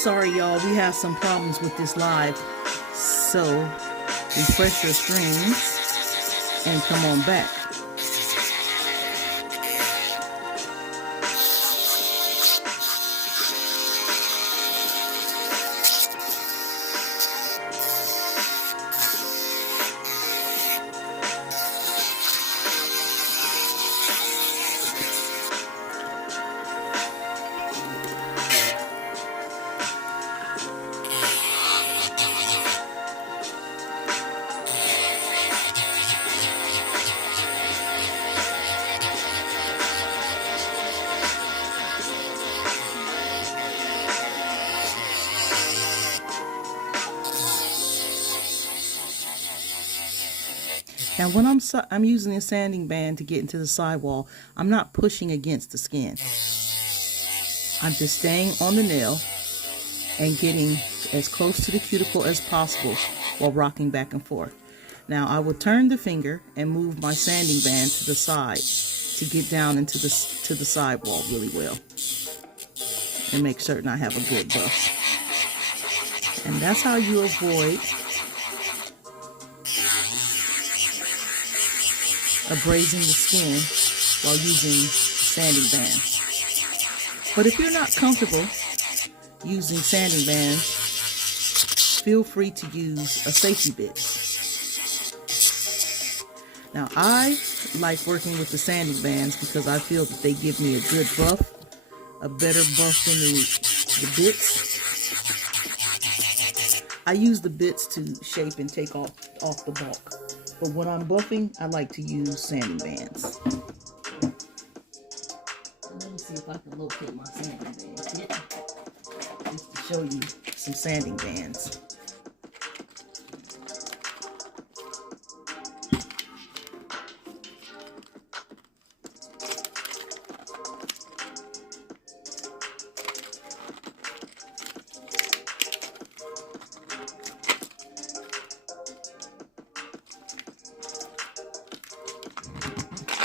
Sorry, y'all, we have some problems with this live. So, refresh your screen and come on back. Now, when I'm using a sanding band to get into the sidewall, I'm not pushing against the skin. I'm just staying on the nail and getting as close to the cuticle as possible while rocking back and forth. Now, I will turn the finger and move my sanding band to the side to get down into the sidewall really well and make certain I have a good buff. And that's how you avoid abrasing the skin while using sanding bands. But if you're not comfortable using sanding bands, feel free to use a safety bit. Now, I like working with the sanding bands because I feel that they give me a good buff, a better buff than the bits. I use the bits to shape and take off the bulk. But when I'm buffing, I like to use sanding bands. Let me see if I can locate my sanding band kit, just to show you some sanding bands.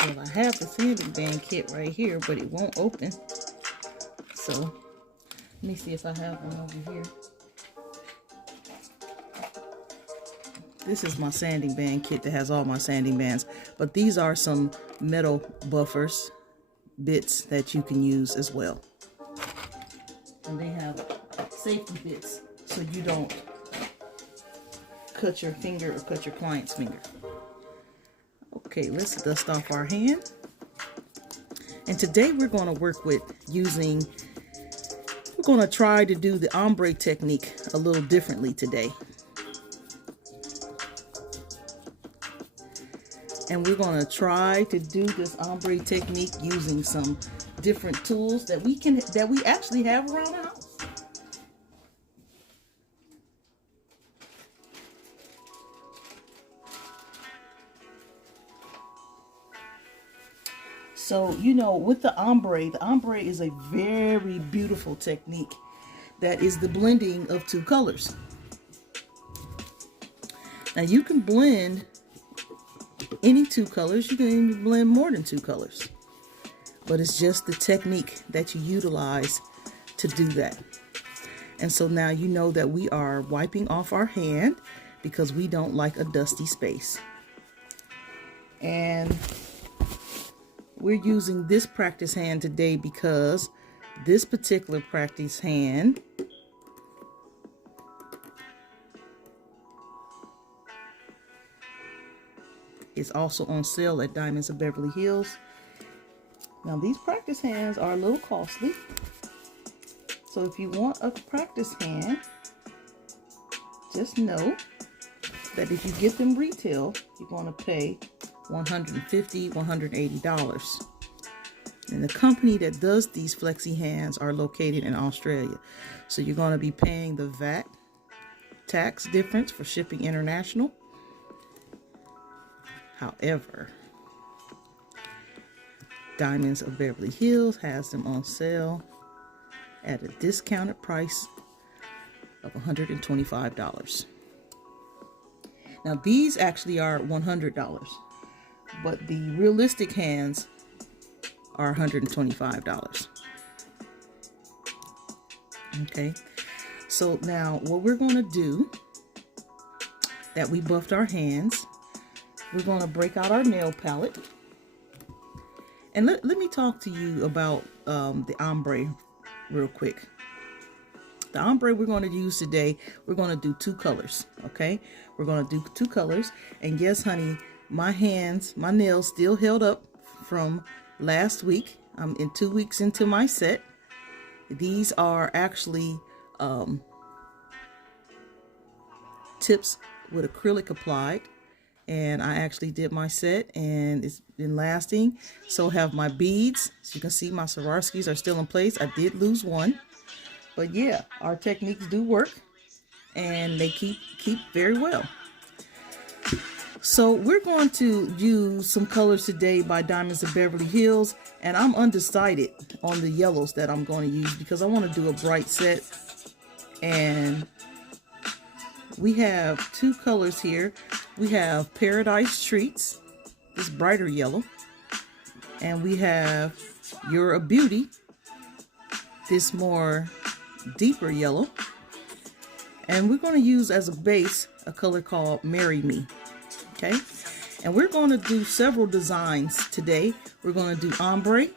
Well, I have the sanding band kit right here, but it won't open. So, let me see if I have one over here. This is my sanding band kit that has all my sanding bands. But these are some metal buffers, bits that you can use as well. And they have safety bits so you don't cut your finger or cut your client's finger. Okay, let's dust off our hand. And today we're going to work with we're going to try to do the ombre technique a little differently today. And we're going to try to do this ombre technique using some different tools that we actually have around the house. So, you know, with the ombre is a very beautiful technique that is the blending of two colors. Now, you can blend any two colors. You can even blend more than two colors. But it's just the technique that you utilize to do that. And so now you know that we are wiping off our hand because we don't like a dusty space. And we're using this practice hand today because this particular practice hand is also on sale at Diamonds of Beverly Hills. Now, these practice hands are a little costly. So if you want a practice hand, just know that if you get them retail, you're going to pay $150, $180. And the company that does these flexi hands are located in Australia. So you're going to be paying the VAT tax difference for shipping international. However, Diamonds of Beverly Hills has them on sale at a discounted price of $125. Now, these actually are $100. But the realistic hands are $125. Okay. So now what we're going to do, that we buffed our hands, we're going to break out our nail palette. And let me talk to you about the ombre real quick. The ombre we're going to use today, we're going to do 2 colors, okay? We're going to do 2 colors. And yes, honey, my nails still held up from last week. I'm in 2 weeks into my set. These are actually tips with acrylic applied. And I actually did my set and it's been lasting. So have my beads. As you can see, my Swarovskis are still in place. I did lose one. But yeah, our techniques do work and they keep very well. So we're going to use some colors today by Diamonds of Beverly Hills. And I'm undecided on the yellows that I'm going to use because I want to do a bright set. And we have 2 colors here. We have Paradise Treats, this brighter yellow. And we have You're a Beauty, this more deeper yellow. And we're going to use as a base a color called Marry Me. Okay. And we're going to do several designs today. We're going to do ombre.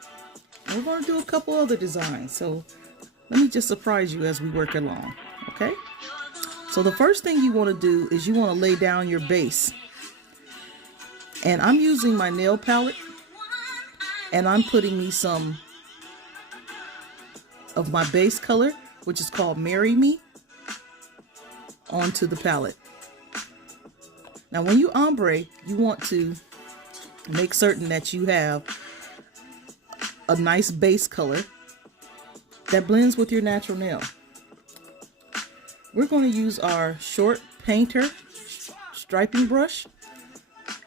And we're going to do a couple other designs. So let me just surprise you as we work along. Okay. So the first thing you want to do is you want to lay down your base. And I'm using my nail palette and I'm putting me some of my base color, which is called Marry Me, onto the palette. Now when you ombre, you want to make certain that you have a nice base color that blends with your natural nail. We're going to use our short painter striping brush.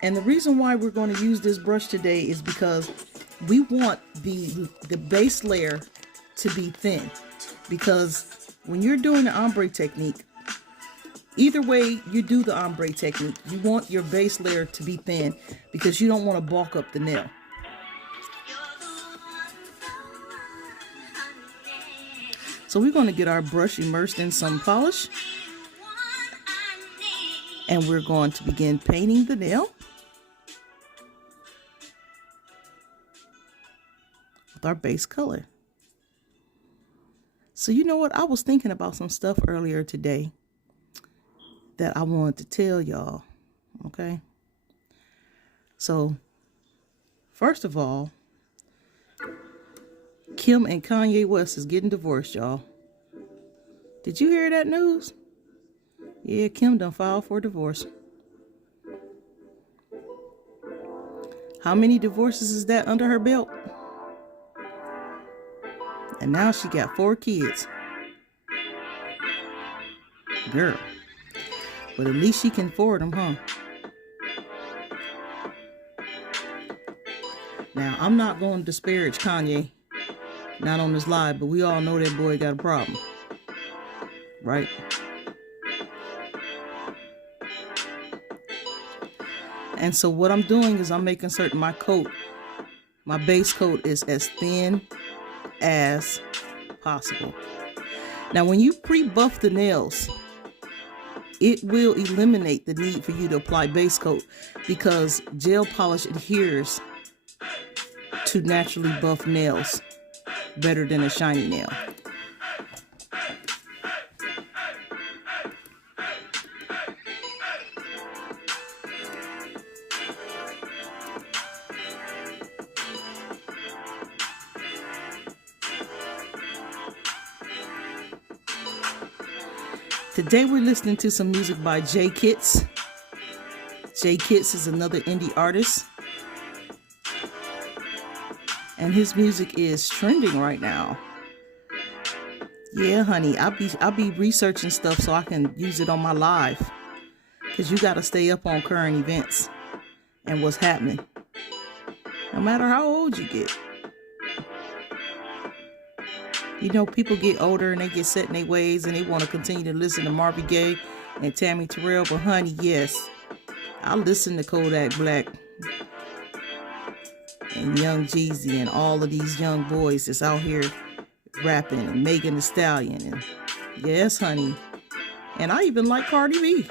And the reason why we're going to use this brush today is because we want the base layer to be thin. Because when you're doing the ombre technique, either way you do the ombre technique, you want your base layer to be thin because you don't want to bulk up the nail. So we're going to get our brush immersed in some polish. And we're going to begin painting the nail with our base color. So you know what? I was thinking about some stuff earlier today that I wanted to tell y'all. Okay. So first of all, Kim and Kanye West is getting divorced, y'all. Did you hear that news? Yeah, Kim done filed for divorce. How many divorces is that under her belt? And now she got 4 kids. Girl. But at least she can afford them, huh? Now, I'm not going to disparage Kanye. Not on this live, but we all know that boy got a problem. Right? And so what I'm doing is I'm making certain my base coat is as thin as possible. Now, when you pre-buff the nails, it will eliminate the need for you to apply base coat because gel polish adheres to naturally buff nails better than a shiny nail. Today we're listening to some music by J Kitts. J Kitts is another indie artist. And his music is trending right now. Yeah, honey, I'll be researching stuff so I can use it on my live. Because you got to stay up on current events and what's happening. No matter how old you get. You know, people get older and they get set in their ways and they want to continue to listen to Marvin Gaye and Tammy Terrell. But honey, yes, I listen to Kodak Black and Young Jeezy and all of these young boys that's out here rapping, and Megan Thee Stallion and Yes, honey. And I even like Cardi B.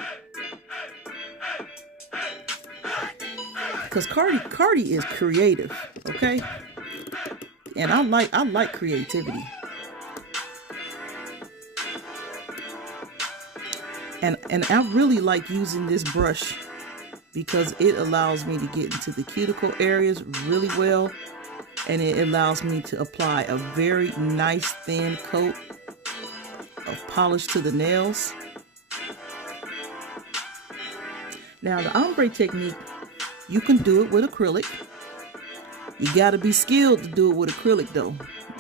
Because Cardi is creative, okay? And I like creativity. And I really like using this brush because it allows me to get into the cuticle areas really well. And it allows me to apply a very nice thin coat of polish to the nails. Now the ombre technique, you can do it with acrylic. You got to be skilled to do it with acrylic though,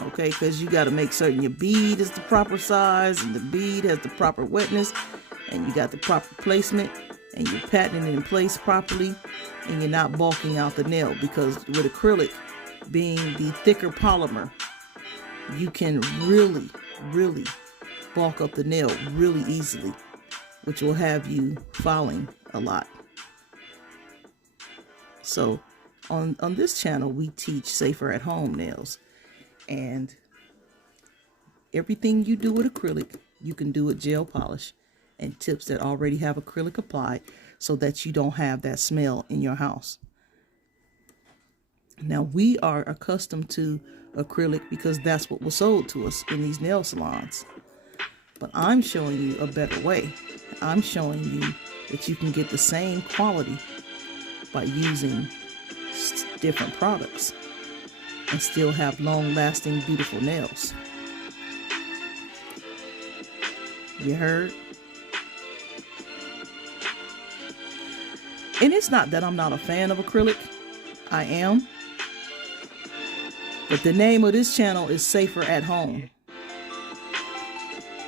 okay? Because you got to make certain your bead is the proper size and the bead has the proper wetness and you got the proper placement and you're patting it in place properly and you're not bulking out the nail, because with acrylic being the thicker polymer, you can really bulk up the nail really easily, which will have you filing a lot. So on this channel, we teach safer at home nails, and everything you do with acrylic, you can do with gel polish and tips that already have acrylic applied so that you don't have that smell in your house. Now, we are accustomed to acrylic because that's what was sold to us in these nail salons. But I'm showing you a better way. I'm showing you that you can get the same quality by using different products and still have long-lasting, beautiful nails. You heard? And it's not that I'm not a fan of acrylic. I am. But the name of this channel is Safer at Home.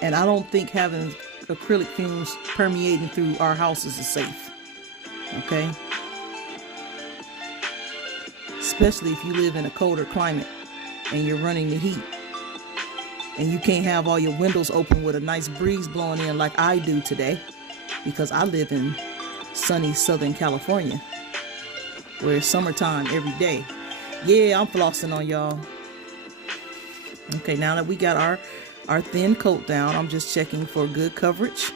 And I don't think having acrylic fumes permeating through our houses is safe. Okay? Especially if you live in a colder climate and you're running the heat. And you can't have all your windows open with a nice breeze blowing in like I do today. Because I live in sunny Southern California, where it's summertime every day. Yeah, I'm flossing on y'all. Okay, now that we got our thin coat down, I'm just checking for good coverage.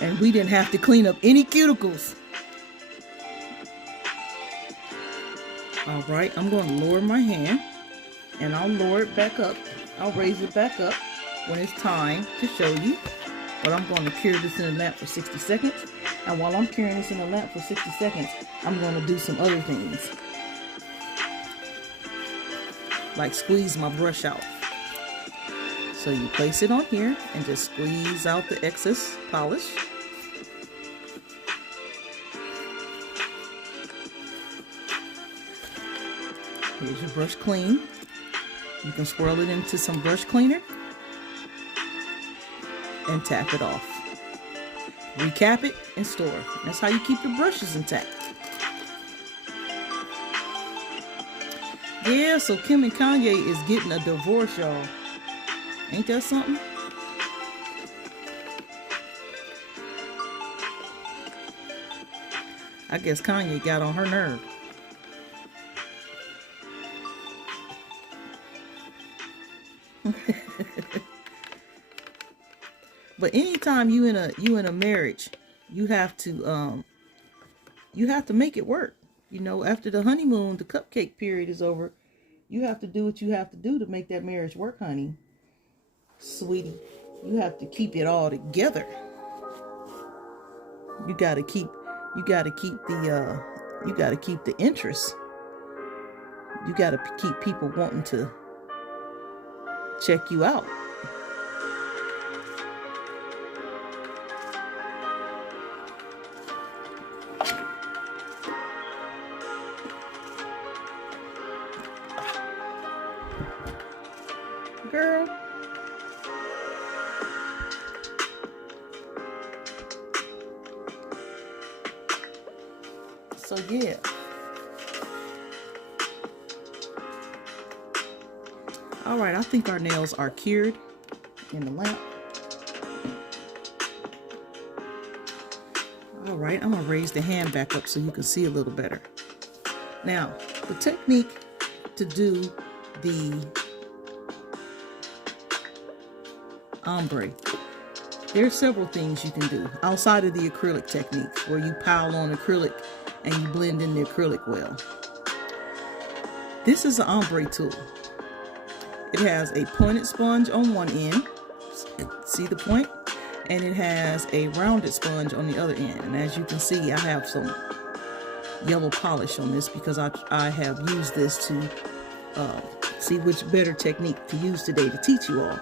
And we didn't have to clean up any cuticles. All right, I'm going to lower my hand and I'll lower it back up. I'll raise it back up when it's time to show you. But I'm going to cure this in the lamp for 60 seconds. And while I'm curing this in the lamp for 60 seconds, I'm going to do some other things. Like squeeze my brush out. So you place it on here and just squeeze out the excess polish. Here's your brush clean. You can swirl it into some brush cleaner and tap it off. Recap it and store. That's how you keep your brushes intact. Yeah, so Kim and Kanye is getting a divorce, y'all. Ain't that something? I guess Kanye got on her nerve. But anytime you in a marriage, you have to make it work. You know, after the honeymoon, the cupcake period is over. You have to do what you have to do to make that marriage work, honey. Sweetie, you have to keep it all together. You gotta keep the interest. You gotta keep people wanting to check you out. Girl. So yeah. All right, I think our nails are cured in the lamp. All right, I'm gonna raise the hand back up so you can see a little better. Now, the technique to do the ombre, there are several things you can do outside of the acrylic technique, where you pile on acrylic and you blend in the acrylic well. This is an ombre tool. It has a pointed sponge on one end, see the point? And it has a rounded sponge on the other end. And as you can see, I have some yellow polish on this because I have used this to see which better technique to use today to teach you all.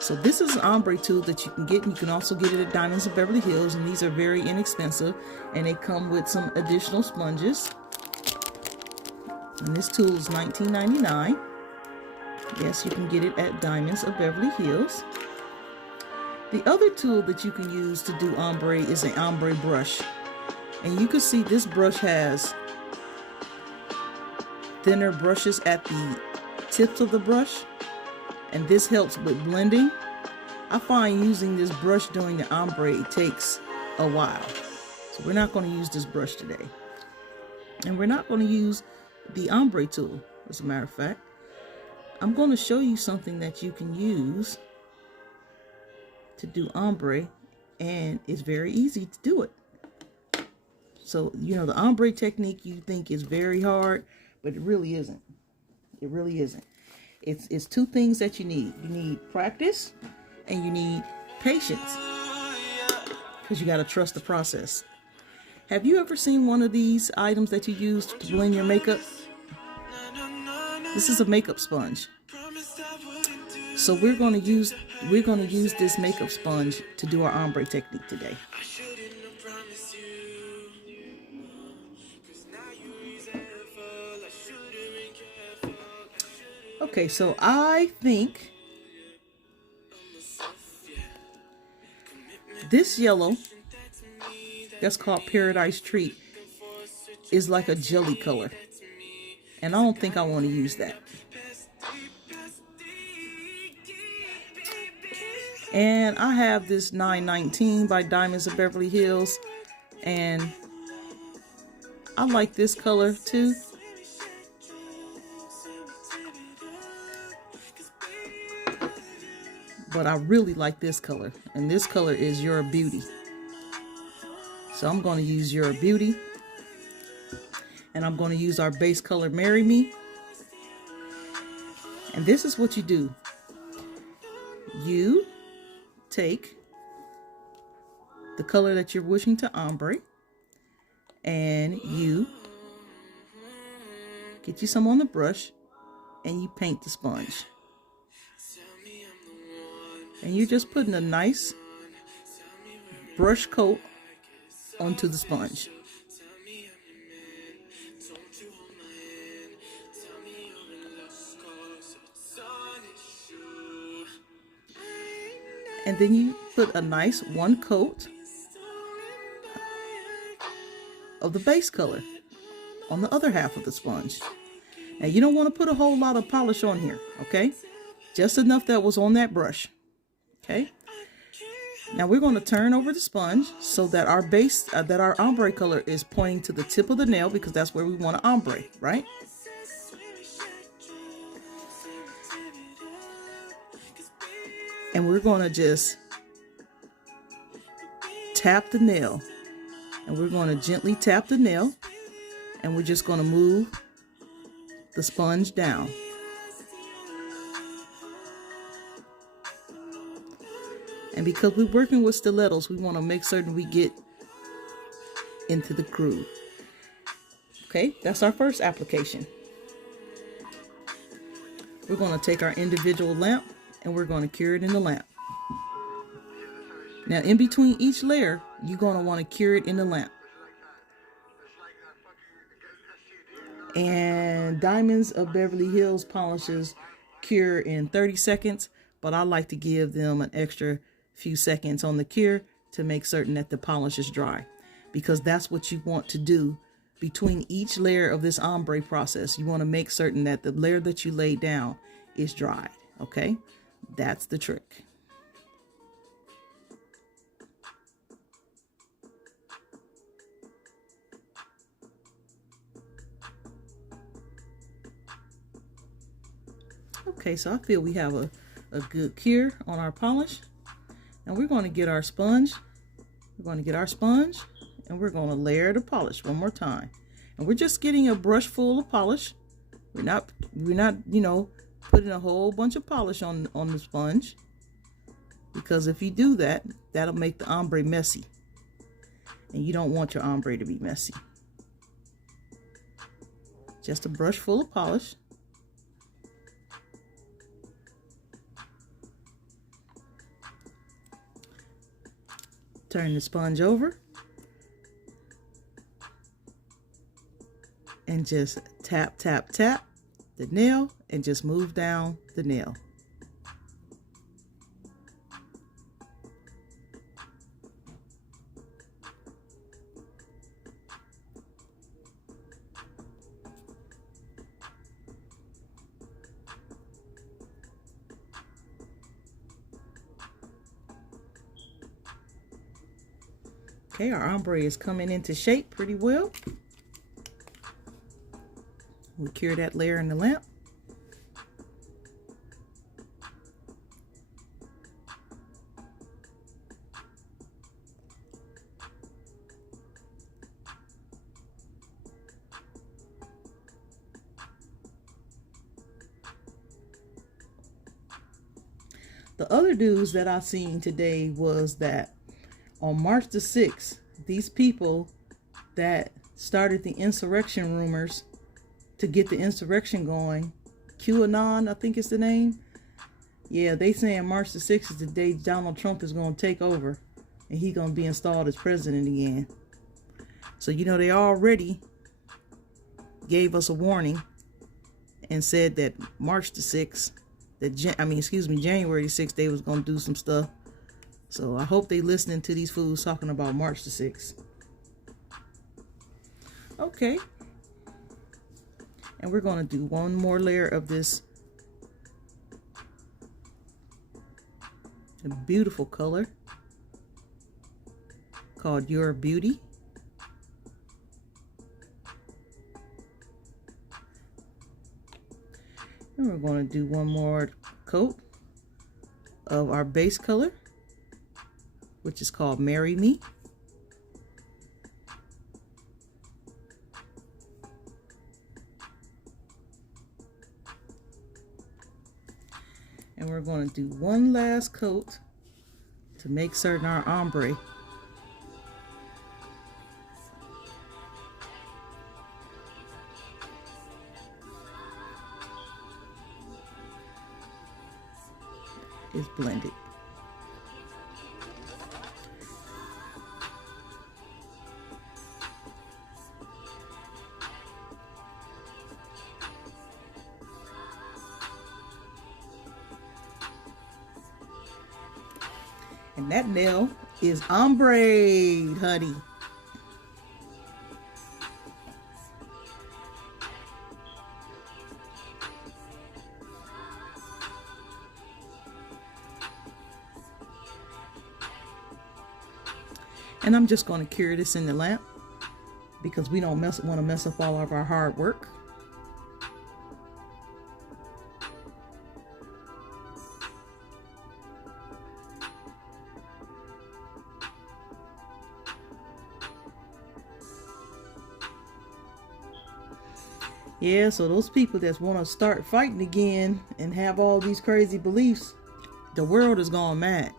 So this is an ombre tool that you can get, and you can also get it at Diamonds of Beverly Hills, and these are very inexpensive, and they come with some additional sponges. And this tool is $19.99. Yes, you can get it at Diamonds of Beverly Hills. The other tool that you can use to do ombre is an ombre brush. And you can see this brush has thinner brushes at the tips of the brush, and this helps with blending. I find using this brush doing the ombre takes a while. So we're not going to use this brush today. And we're not going to use the ombre tool, as a matter of fact. I'm going to show you something that you can use to do ombre, and it's very easy to do it. So, you know, the ombre technique you think is very hard, but it really isn't. It really isn't. It's two things that you need. You need practice and you need patience, because you got to trust the process. Have you ever seen one of these items that you use to blend your makeup? This is a makeup sponge. So we're going to use this makeup sponge to do our ombre technique today. Okay, so I think this yellow, that's called Paradise Treat, is like a jelly color. And I don't think I want to use that. And I have this $9.19 by Diamonds of Beverly Hills, and I like this color too. But I really like this color, and this color is Your Beauty. So I'm going to use Your Beauty, and I'm going to use our base color Marry Me. And this is what you do. You take the color that you're wishing to ombre, and you get you some on the brush, and you paint the sponge. And you're just putting a nice brush coat onto the sponge. And then you put a nice one coat of the base color on the other half of the sponge. Now you don't want to put a whole lot of polish on here, okay? Just enough that was on that brush, okay? Now we're going to turn over the sponge so that our base, that our ombre color is pointing to the tip of the nail, because that's where we want to ombre, right? And we're going to just tap the nail, and we're going to gently tap the nail, and we're just going to move the sponge down. And because we're working with stilettos, we want to make certain we get into the groove. Okay, that's our first application. We're going to take our individual lamp, and we're going to cure it in the lamp. Now, in between each layer, you're going to want to cure it in the lamp. And Diamonds of Beverly Hills polishes cure in 30 seconds, but I like to give them an extra few seconds on the cure to make certain that the polish is dry, because that's what you want to do between each layer of this ombre process. You want to make certain that the layer that you lay down is dried, okay? That's the trick. Okay, so I feel we have a good cure on our polish. And we're going to get our sponge. We're going to get our sponge and we're going to layer the polish one more time. And we're just getting a brush full of polish. We're not, you know, putting a whole bunch of polish on the sponge. Because if you do that, that'll make the ombre messy. And you don't want your ombre to be messy. Just a brush full of polish. Turn the sponge over. And just tap, tap, tap the nail and just move down the nail. Okay, our ombre is coming into shape pretty well. We cure that layer in the lamp. The other news that I seen today was that on March the 6th, these people that started the insurrection rumors to get the insurrection going, QAnon, I think is the name. Yeah, they saying March the 6th is the day Donald Trump is going to take over and he's going to be installed as president again. So, you know, they already gave us a warning and said that March the 6th, January the 6th, they was going to do some stuff. So I hope they listening to these fools talking about March the 6th. Okay. And we're going to do one more layer of this beautiful color called Your Beauty. And we're going to do one more coat of our base color, which is called Marry Me. And we're going to do one last coat to make certain our ombre is blended. And that nail is ombre, honey. And I'm just going to cure this in the lamp because we don't want to mess up all of our hard work. Yeah, so those people that want to start fighting again and have all these crazy beliefs, the world is gone mad.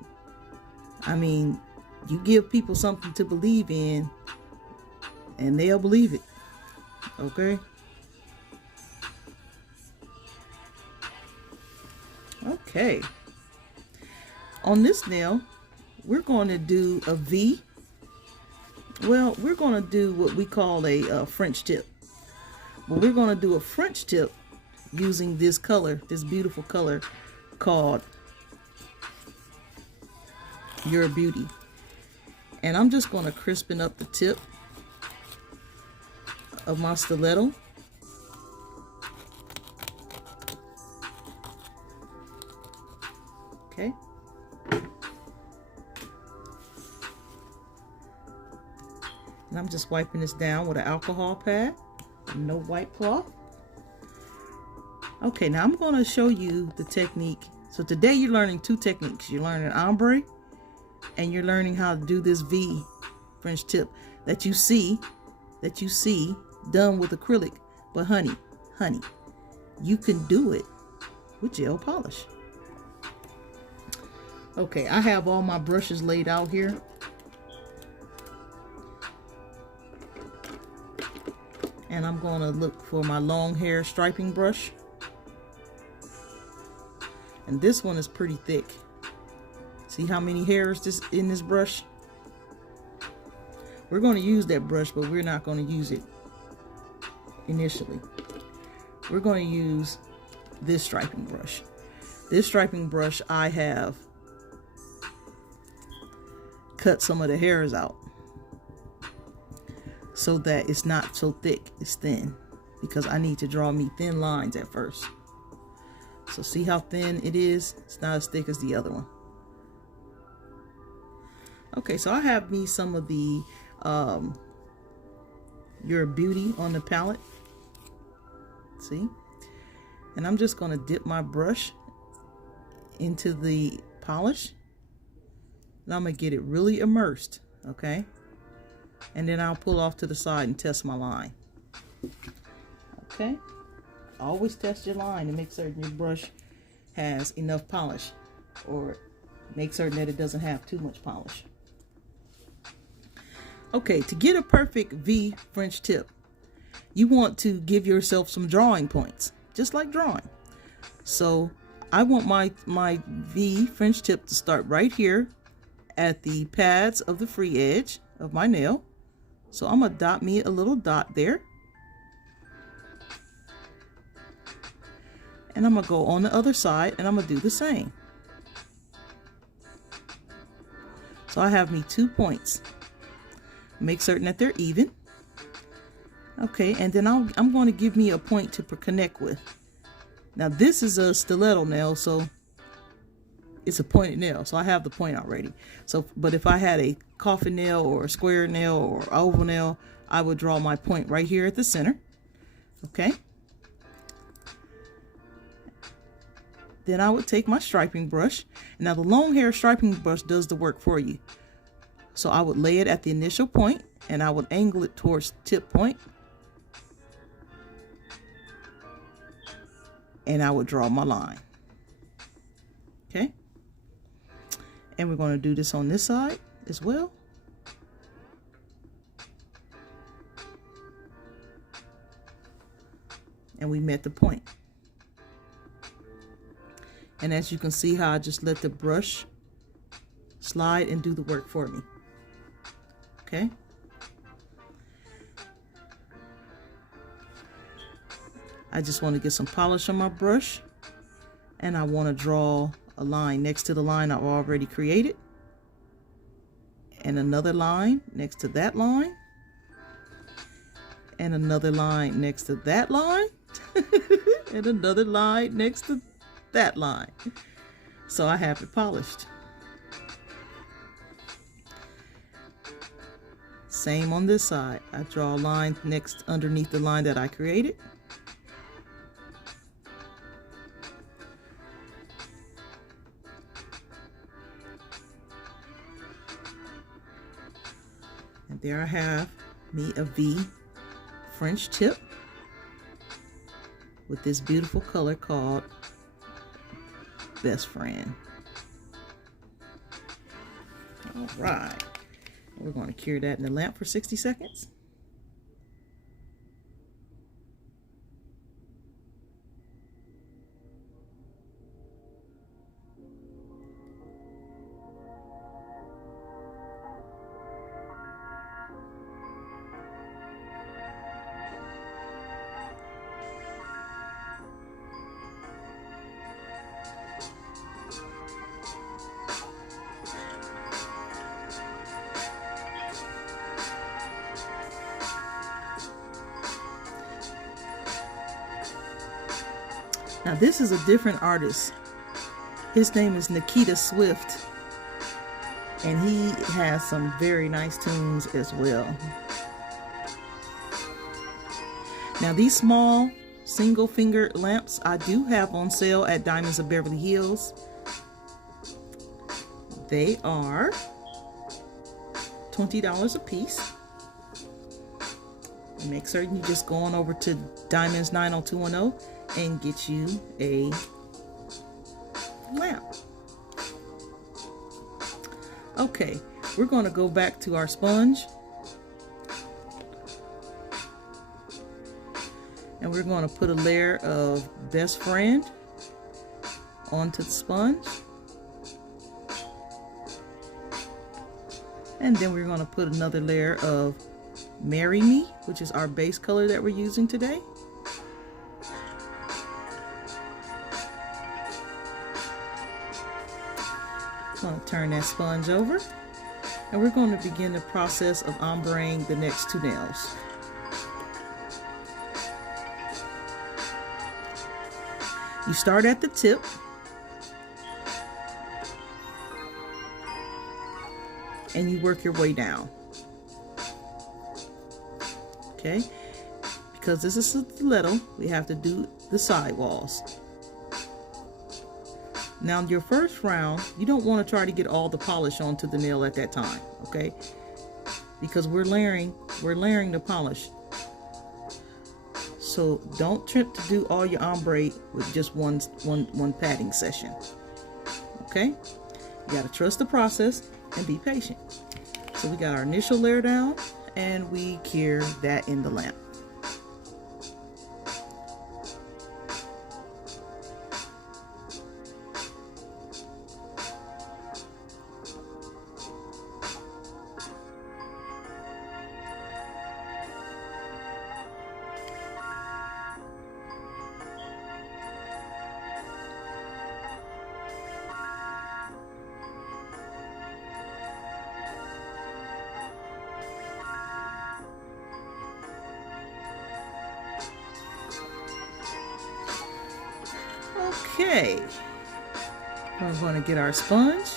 I mean, you give people something to believe in and they'll believe it. Okay? Okay. On this nail, we're going to do a V. Well, we're going to do what we call a French tip. But we're going to do a French tip using this color, this beautiful color called Your Beauty. And I'm just going to crispen up the tip of my stiletto. Okay. And I'm just wiping this down with an alcohol pad. No white cloth. Okay, now I'm going to show you the technique. So today you're learning two techniques. You're learning ombre and you're learning how to do this V French tip that you see done with acrylic. But honey, you can do it with gel polish. Okay, I have all my brushes laid out here. And I'm going to look for my long hair striping brush. And this one is pretty thick. See how many hairs in this brush? We're going to use that brush, but we're not going to use it initially. We're going to use this striping brush. This striping brush, I have cut some of the hairs out so that it's not so thick, it's thin, because I need to draw me thin lines at first. So see how thin it is? It's not as thick as the other one. Okay, so I have me some of the Your Beauty on the palette. See? And I'm just going to dip my brush into the polish. And I'm going to get it really immersed, okay? And then I'll pull off to the side and test my line. Okay? Always test your line to make certain your brush has enough polish, or make certain that it doesn't have too much polish. Okay, to get a perfect V French tip, you want to give yourself some drawing points, just like drawing. So I want my V French tip to start right here at the pads of the free edge of my nail. So I'm gonna dot me a little dot there. And I'm gonna go on the other side and I'm gonna do the same. So I have me 2 points. Make certain that they're even. Okay, and then I'm going to give me a point to connect with. Now this is a stiletto nail, so it's a pointed nail, so I have the point already. So, but if I had a coffin nail or a square nail or oval nail, I would draw my point right here at the center. Okay. Then I would take my striping brush. Now the long hair striping brush does the work for you. So I would lay it at the initial point and I would angle it towards the tip point. And I would draw my line. Okay. And we're going to do this on this side as well. And we met the point. And as you can see how I just let the brush slide and do the work for me. Okay. I just want to get some polish on my brush. And I want to draw a line next to the line I've already created. And another line next to that line. And another line next to that line. And another line next to that line. So I have it polished. Same on this side. I draw a line next underneath the line that I created. And there I have me a V French tip with this beautiful color called Best Friend. All right. We're going to cure that in the lamp for 60 seconds. Now this is a different artist. His name is Nikita Swift, and he has some very nice tunes as well. Now these small single finger lamps I do have on sale at Diamonds of Beverly Hills. They are $20 a piece. Make certain you just go on over to Diamonds 90210 and get you a lamp. Okay, we're going to go back to our sponge. And we're going to put a layer of Best Friend onto the sponge. And then we're going to put another layer of Marry Me, which is our base color that we're using today. I'm going to turn that sponge over. And we're going to begin the process of ombreing the next two nails. You start at the tip. And you work your way down. Okay? Because this is a stiletto, we have to do the side walls. Now, your first round, you don't want to try to get all the polish onto the nail at that time, okay? Because we're layering the polish. So don't trip to do all your ombre with just one patting session. Okay? You gotta trust the process and be patient. So we got our initial layer down and we cure that in the lamp. Okay, we're going to get our sponge,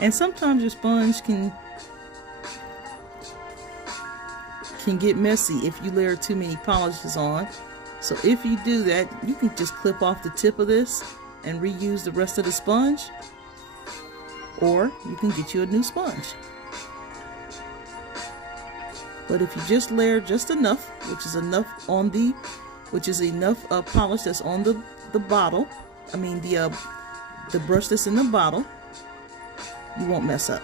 and sometimes your sponge can get messy if you layer too many polishes on. So if you do that, you can just clip off the tip of this and reuse the rest of the sponge, or you can get you a new sponge. But if you just layer just enough, which is enough polish that's on the bottle, I mean the brush that's in the bottle, you won't mess up.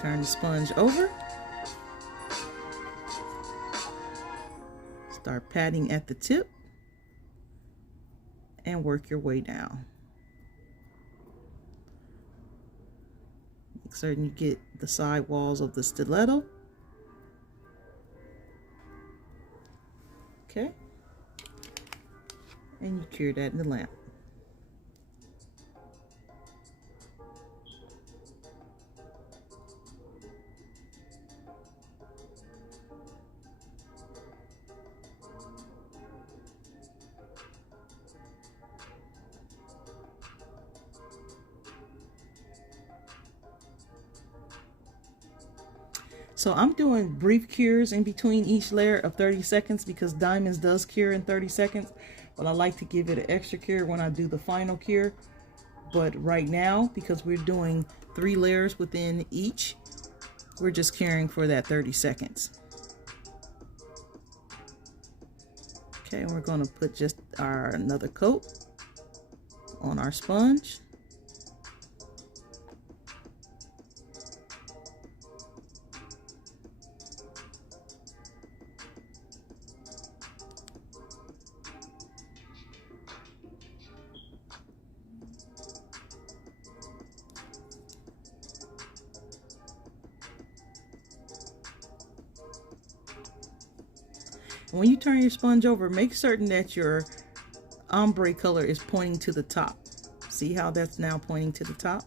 Turn the sponge over. Start patting at the tip and work your way down. Make certain you get the side walls of the stiletto. Okay, and you cure that in the lamp. So I'm doing brief cures in between each layer of 30 seconds because Diamonds does cure in 30 seconds. But I like to give it an extra cure when I do the final cure. But right now, because we're doing 3 layers within each, we're just curing for that 30 seconds. Okay, and we're going to put just another coat on our sponge. When you turn your sponge over, make certain that your ombre color is pointing to the top. See how that's now pointing to the top?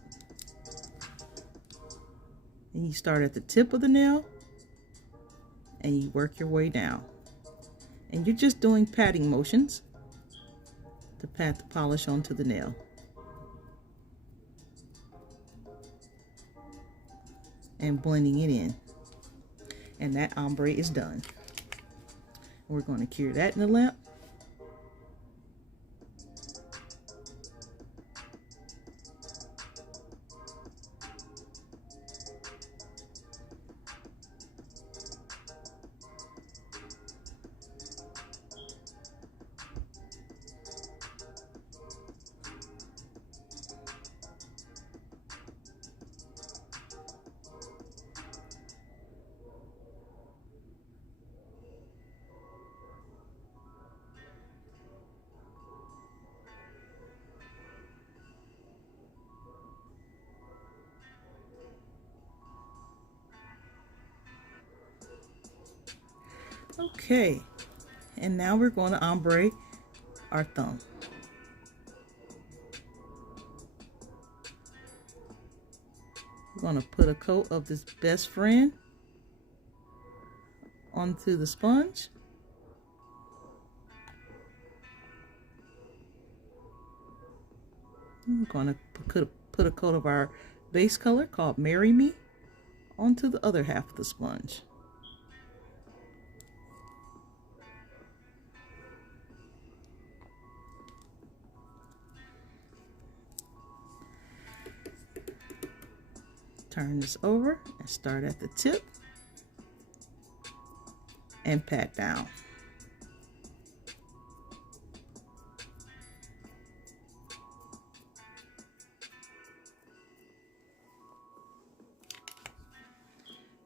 And you start at the tip of the nail and you work your way down. And you're just doing patting motions to pat the polish onto the nail. And blending it in. And that ombre is done. We're going to cure that in the lamp. Okay, and now we're going to ombre our thumb. We're going to put a coat of this Best Friend onto the sponge. We're going to put a coat of our base color called Marry Me onto the other half of the sponge. Turn this over and start at the tip and pat down.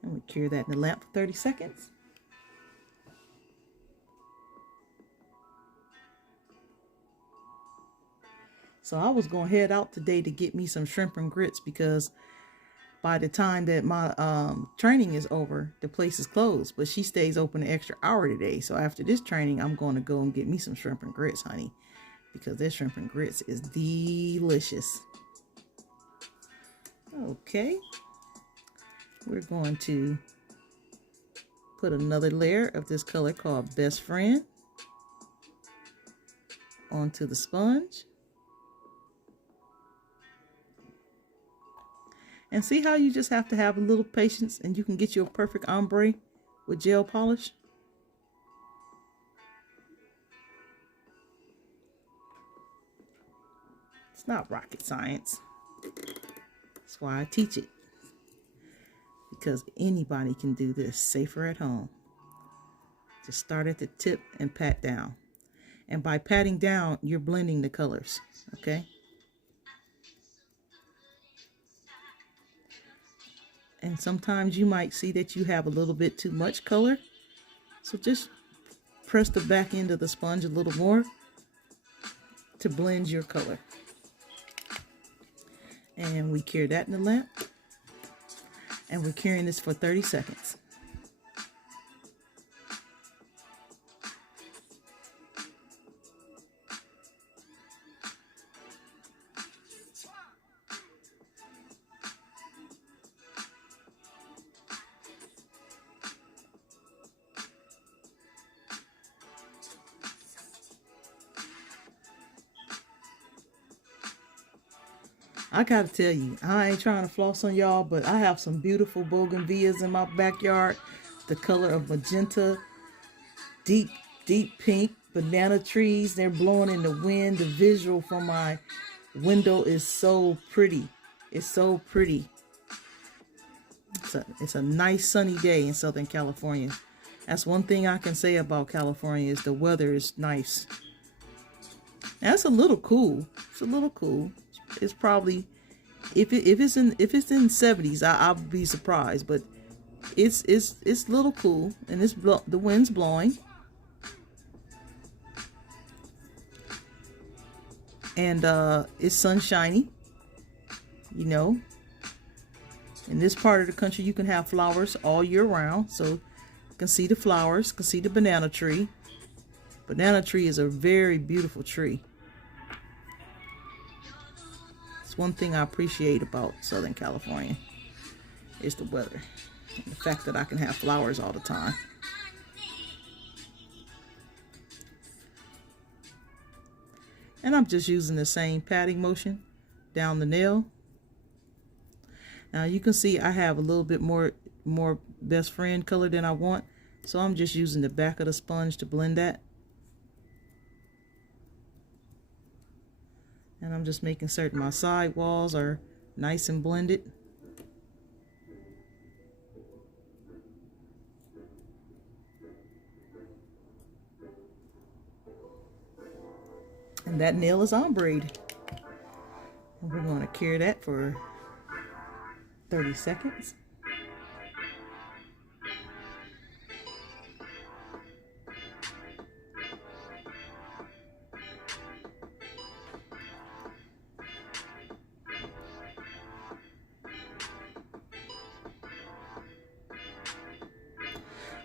And we cure that in the lamp for 30 seconds. So I was going to head out today to get me some shrimp and grits because by the time that my training is over, the place is closed, but she stays open an extra hour today. So after this training, I'm going to go and get me some shrimp and grits, honey, because this shrimp and grits is delicious. Okay, we're going to put another layer of this color called Best Friend onto the sponge. And see how you just have to have a little patience and you can get you a perfect ombre with gel polish? It's not rocket science. That's why I teach it. Because anybody can do this safer at home. Just start at the tip and pat down. And by patting down, you're blending the colors, okay? And sometimes you might see that you have a little bit too much color. So just press the back end of the sponge a little more to blend your color. And we cure that in the lamp. And we're curing this for 30 seconds. I gotta tell you, I ain't trying to floss on y'all, but I have some beautiful bougainvilleas in my backyard. The color of magenta, deep pink, banana trees. They're blowing in the wind. The visual from my window is so pretty. It's so pretty. It's a nice sunny day in Southern California. That's one thing I can say about California is the weather is nice. That's a little cool. It's a little cool. It's probably if it's in 70s, I'll be surprised, but it's a little cool, and the wind's blowing, and it's sunshiny. You know, in this part of the country, you can have flowers all year round, so you can see the flowers, can see the banana tree. Banana tree is a very beautiful tree. One thing I appreciate about Southern California is the weather and the fact that I can have flowers all the time. And I'm just using the same patting motion down the nail. Now you can see I have a little bit more best friend color than I want. So I'm just using the back of the sponge to blend that. And I'm just making certain my side walls are nice and blended. And that nail is ombre'd. And we're going to cure that for 30 seconds.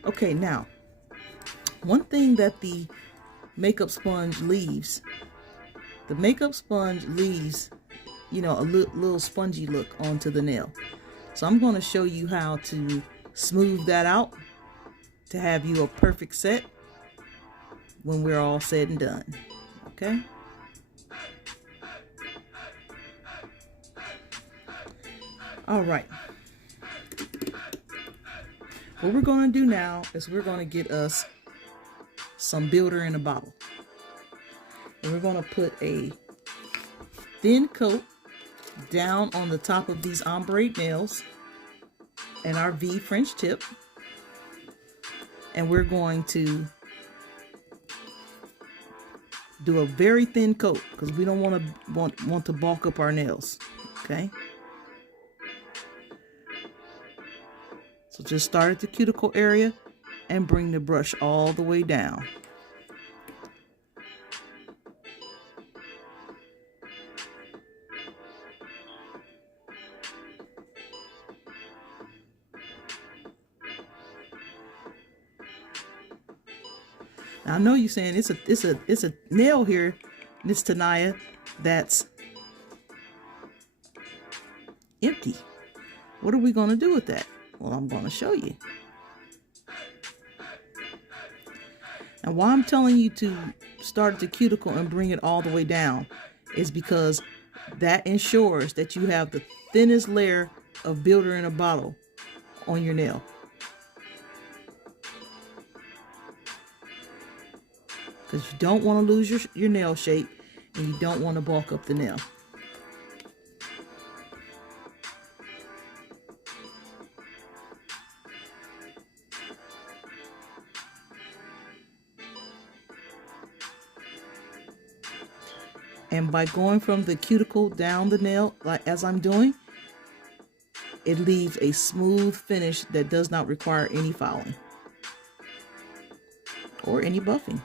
Okay, now, one thing that the makeup sponge leaves, you know, a little spongy look onto the nail. So I'm going to show you how to smooth that out to have you a perfect set when we're all said and done. Okay? All right. What we're going to do now is we're going to get us some builder in a bottle. And we're going to put a thin coat down on the top of these ombre nails and our V French tip. And we're going to do a very thin coat because we don't want to bulk up our nails. Okay? So just start at the cuticle area and bring the brush all the way down. Now, I know you're saying it's a nail here, Miss Tanaya, that's empty. What are we going to do with that? Well, I'm going to show you. And why I'm telling you to start at the cuticle and bring it all the way down is because that ensures that you have the thinnest layer of builder in a bottle on your nail. Because you don't want to lose your nail shape and you don't want to bulk up the nail. And by going from the cuticle down the nail, like as I'm doing, it leaves a smooth finish that does not require any filing or any buffing.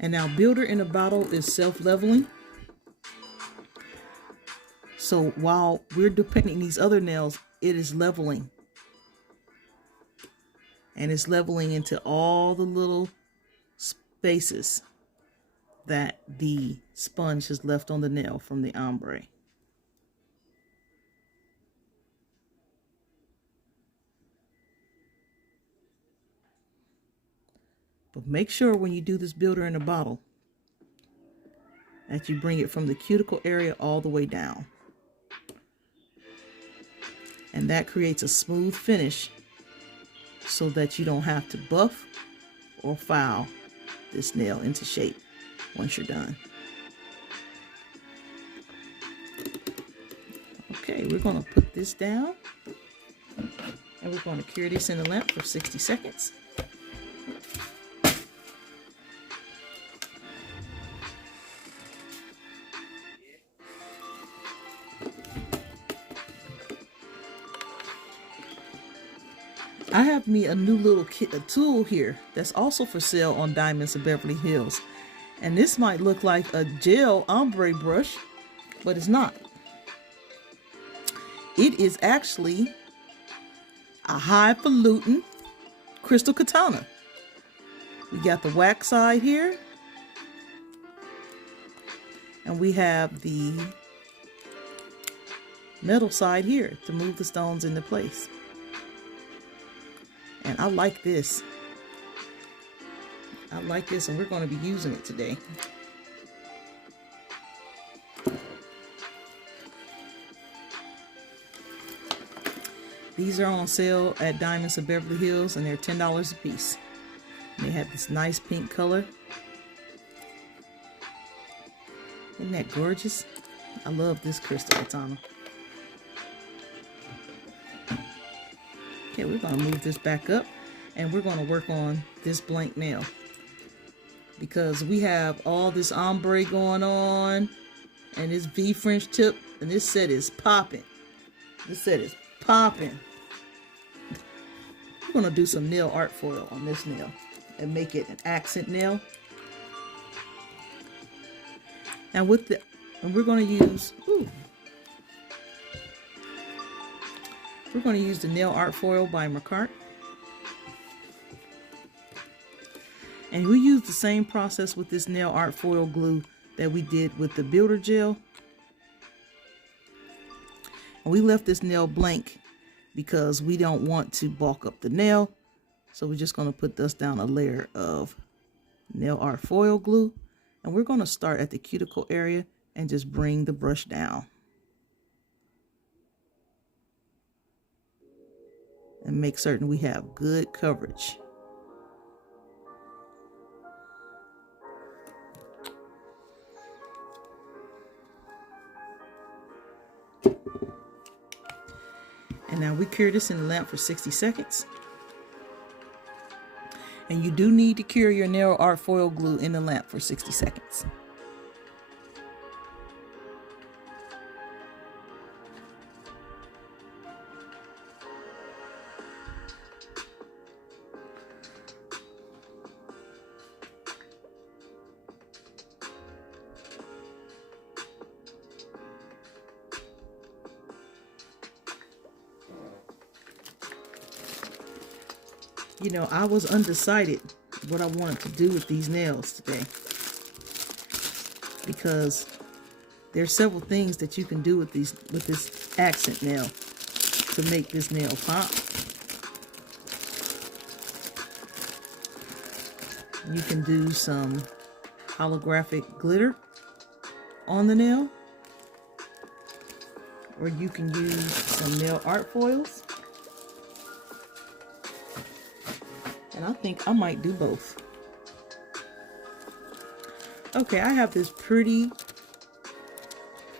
And now builder in a bottle is self-leveling. So while we're painting these other nails, it is leveling. And it's leveling into all the little spaces that the sponge has left on the nail from the ombre. But make sure when you do this builder in a bottle that you bring it from the cuticle area all the way down. And that creates a smooth finish so that you don't have to buff or file this nail into shape once you're done. Okay, we're going to put this down and we're going to cure this in the lamp for 60 seconds. I have me a new little tool here that's also for sale on Diamonds of Beverly Hills. And this might look like a gel ombre brush, but it's not. It is actually a highfalutin crystal katana. We got the wax side here. And we have the metal side here to move the stones into place. And I like this. I like this, and we're going to be using it today. These are on sale at Diamonds of Beverly Hills, and they're $10 a piece. And they have this nice pink color. Isn't that gorgeous? I love this crystal katana. Okay, we're going to move this back up, and we're going to work on this blank nail, because we have all this ombre going on and this V French tip, and this set is popping. This set is popping. We're going to do some nail art foil on this nail and make it an accent nail. Now with the, and we're going to use, we're going to use the nail art foil by Mercart. And we use the same process with this nail art foil glue that we did with the builder gel. And we left this nail blank because we don't want to bulk up the nail. So we're just going to put this down a layer of nail art foil glue. And we're going to start at the cuticle area and just bring the brush down. And make certain we have good coverage. And now we cure this in the lamp for 60 seconds. And you do need to cure your nail art foil glue in the lamp for 60 seconds. You know, I was undecided what I wanted to do with these nails today, because there's several things that you can do with these, with this accent nail to make this nail pop. You can do some holographic glitter on the nail, or you can use some nail art foils. And I think I might do both. Okay, I have this pretty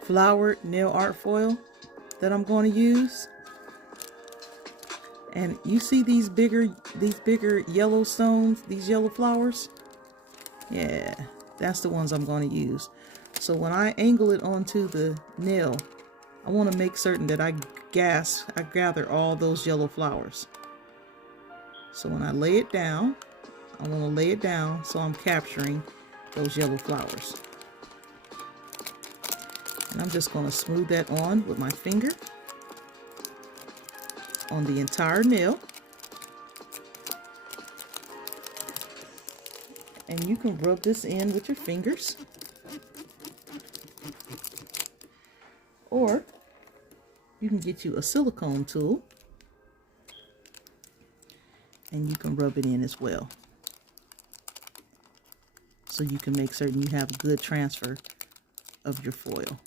flowered nail art foil that I'm going to use. And you see these bigger yellow stones, these yellow flowers? Yeah, that's the ones I'm going to use. So when I angle it onto the nail, I want to make certain that I gather all those yellow flowers. So when I lay it down, I want to lay it down so I'm capturing those yellow flowers. And I'm just going to smooth that on with my finger on the entire nail. And you can rub this in with your fingers, or you can get you a silicone tool and you can rub it in as well, so you can make certain you have a good transfer of your foil.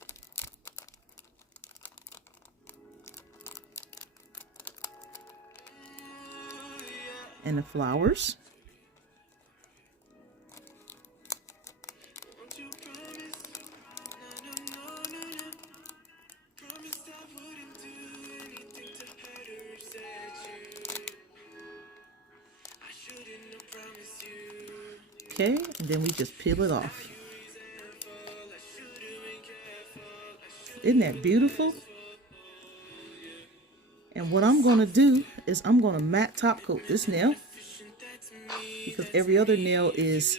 And the flowers. Okay, and then we just peel it off. Isn't that beautiful? And what I'm going to do is I'm going to matte top coat this nail, because every other nail is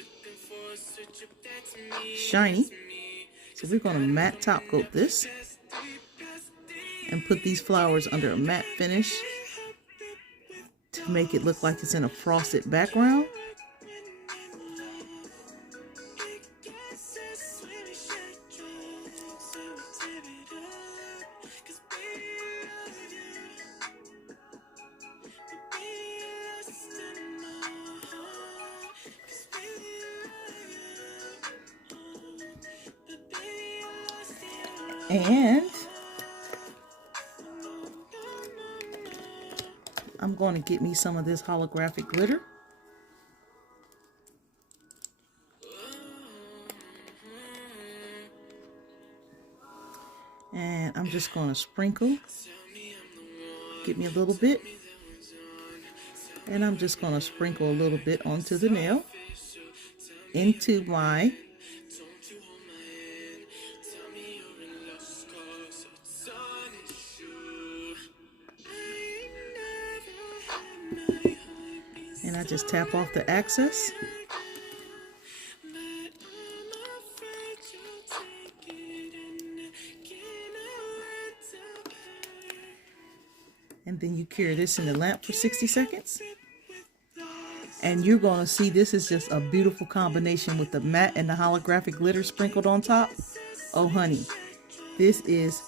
shiny. So we're going to matte top coat this and put these flowers under a matte finish to make it look like it's in a frosted background. And I'm going to get me some of this holographic glitter. And I'm just going to sprinkle. Get me a little bit. And I'm just going to sprinkle a little bit onto the nail. Into my and I just tap off the excess. And then you cure this in the lamp for 60 seconds. And you're going to see this is just a beautiful combination with the matte and the holographic glitter sprinkled on top. Oh, honey, this is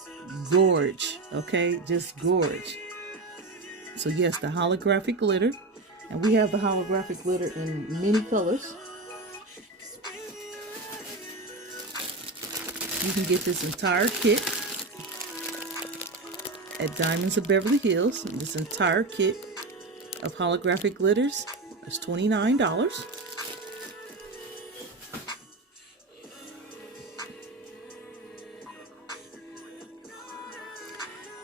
gorge, okay? Just gorge. So yes, the holographic glitter. And we have the holographic glitter in many colors. You can get this entire kit at Diamonds of Beverly Hills. This entire kit of holographic glitters is $29.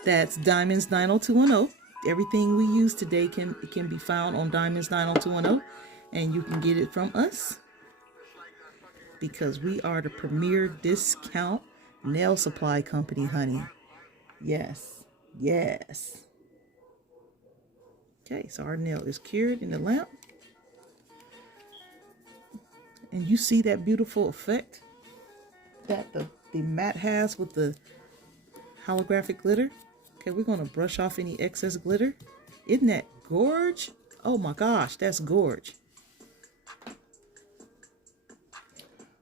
That's Diamonds 90210. Everything we use today can be found on Diamonds 90210, and you can get it from us because we are the premier discount nail supply company, honey. Yes, yes. Okay, so our nail is cured in the lamp. And you see that beautiful effect that the matte has with the holographic glitter. Okay, we're going to brush off any excess glitter. Isn't that gorge? Oh my gosh, that's gorge.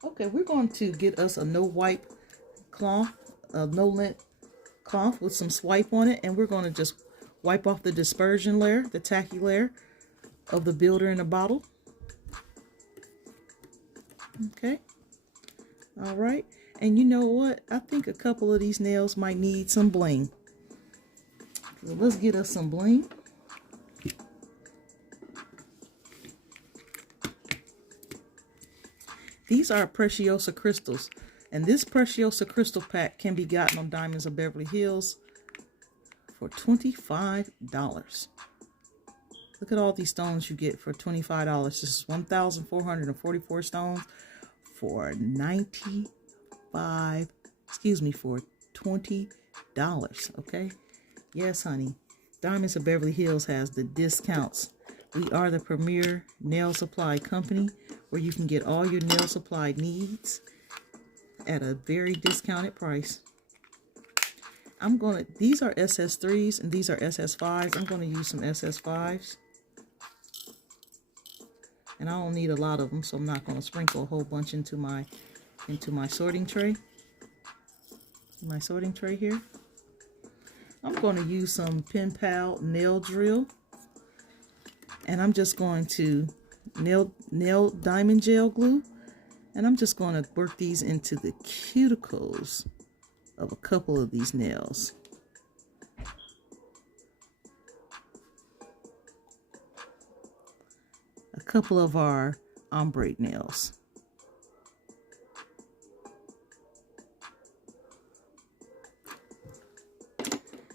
Okay, we're going to get us a no wipe cloth, a no lint cloth with some swipe on it, and we're going to just wipe off the dispersion layer, the tacky layer of the builder in the bottle. Okay. All right. And you know what? I think a couple of these nails might need some bling. So let's get us some bling. These are Preciosa crystals. And this Preciosa crystal pack can be gotten on Diamonds of Beverly Hills for $25. Look at all these stones you get for $25. This is 1,444 stones for for $20. Okay? Yes, honey. Diamonds of Beverly Hills has the discounts. We are the premier nail supply company where you can get all your nail supply needs at a very discounted price. These are SS3s and these are SS5s. I'm going to use some SS5s. And I don't need a lot of them, so I'm not going to sprinkle a whole bunch into my sorting tray. My sorting tray here. I'm going to use some Pen Pal nail drill. And I'm just going to nail diamond gel glue. And I'm just going to work these into the cuticles of a couple of these nails. A couple of our ombre nails.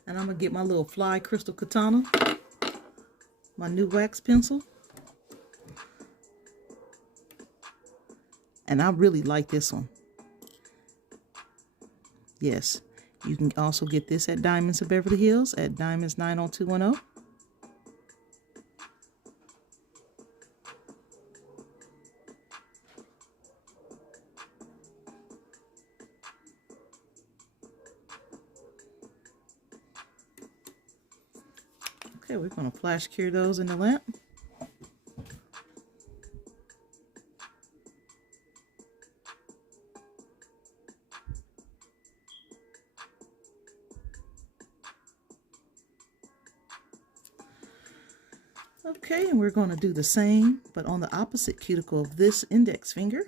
And I'm going to get my little fly crystal katana, my new wax pencil. And I really like this one. Yes, you can also get this at Diamonds of Beverly Hills at Diamonds 90210. Okay, we're going to flash cure those in the lamp. Okay, and we're going to do the same, but on the opposite cuticle of this index finger.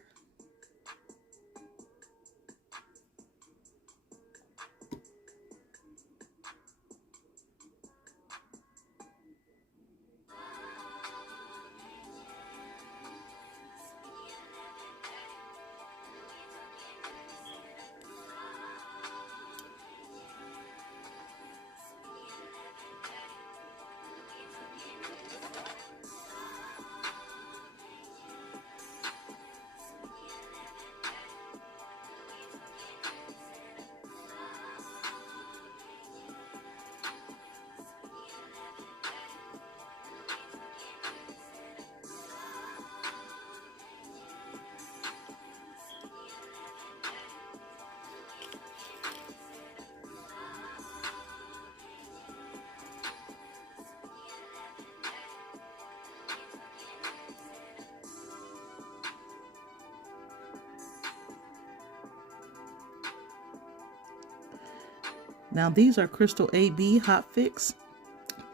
Now these are Crystal AB Hot Fix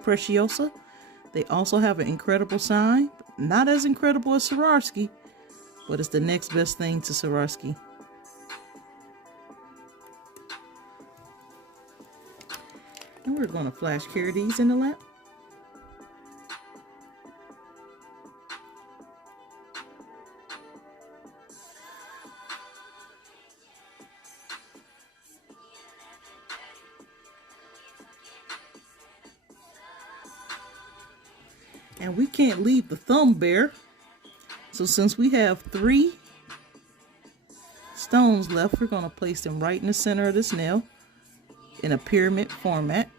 Preciosa. They also have an incredible sign. Not as incredible as Swarovski, but it's the next best thing to Swarovski. And we're going to flash carry these in the lamp. And we can't leave the thumb bare. So since we have 3 stones left, we're going to place them right in the center of this nail in a pyramid format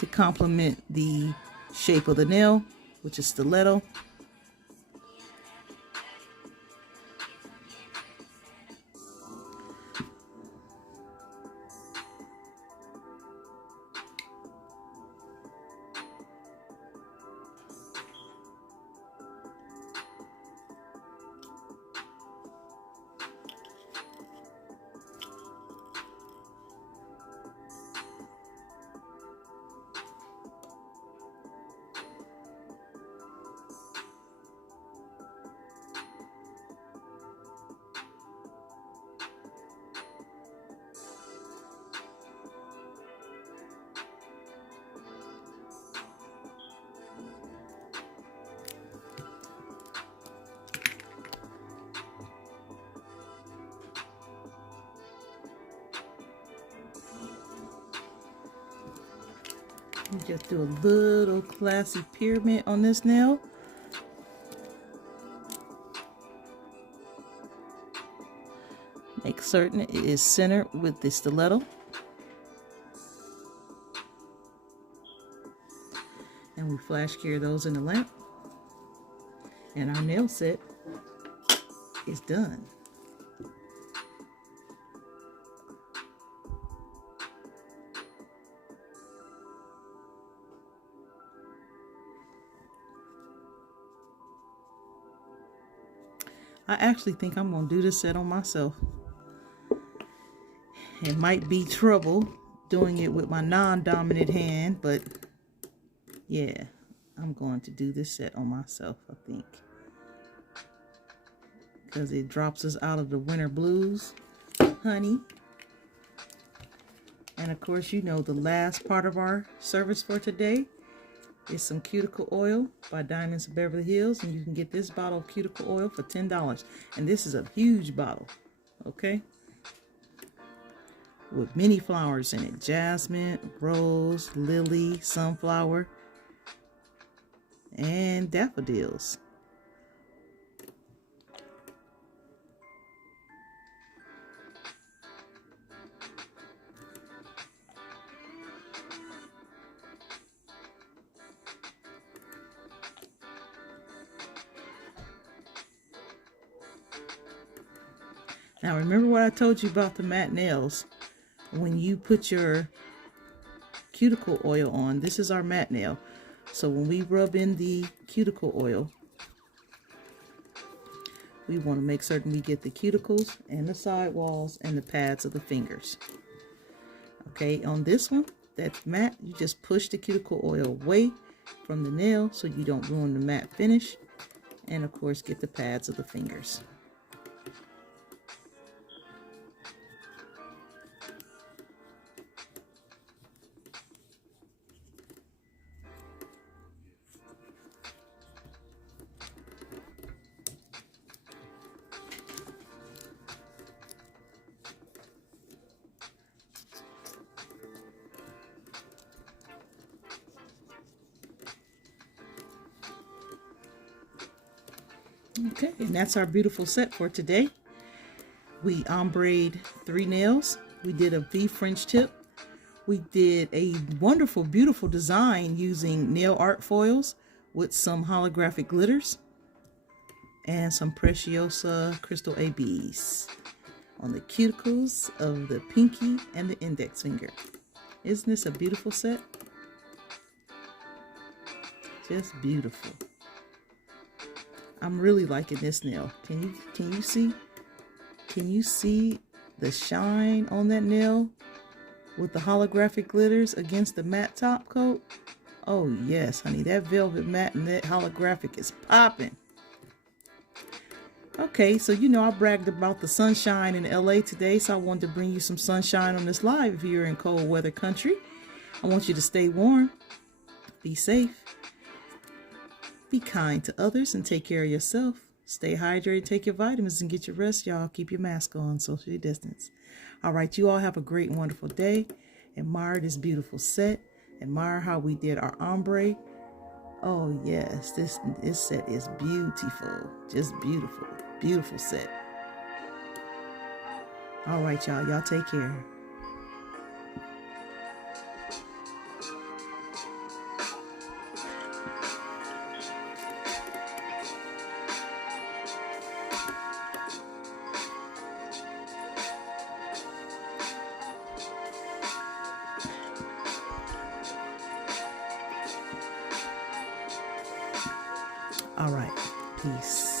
to complement the shape of the nail, which is stiletto. You just do a little classy pyramid on this nail. Make certain it is centered with the stiletto. And we flash carry those in the lamp. And our nail set is done. I actually think I'm going to do this set on myself. It might be trouble doing it with my non-dominant hand, but yeah, I'm going to do this set on myself, I think. Because it drops us out of the winter blues, honey. And of course, you know the last part of our service for today is some cuticle oil by Diamonds of Beverly Hills, and you can get this bottle of cuticle oil for $10. And this is a huge bottle, okay? With many flowers in it: jasmine, rose, lily, sunflower, and daffodils. Now remember what I told you about the matte nails. When you put your cuticle oil on, this is our matte nail. So when we rub in the cuticle oil, we want to make certain we get the cuticles and the side walls and the pads of the fingers. Okay, on this one that's matte, you just push the cuticle oil away from the nail so you don't ruin the matte finish. And of course, get the pads of the fingers. Okay, and that's our beautiful set for today. We ombre'd 3 nails. We did a V French tip. We did a wonderful, beautiful design using nail art foils with some holographic glitters and some Preciosa Crystal ABs on the cuticles of the pinky and the index finger. Isn't this a beautiful set? Just beautiful. I'm really liking this nail. Can you see the shine on that nail with the holographic glitters against the matte top coat. Oh yes, honey, that velvet matte and that holographic is popping. Okay, so you know I bragged about the sunshine in LA today, so I wanted to bring you some sunshine on this live if you're in cold weather country. I want you to stay warm, be safe, be kind to others, and take care of yourself. Stay hydrated, take your vitamins, and get your rest, y'all. Keep your mask on, socially distance. All right, you all have a great and wonderful day. Admire this beautiful set. Admire how we did our ombre. Oh yes, this set is beautiful. Just beautiful. Beautiful set. All right, y'all. Y'all take care. All right. Peace.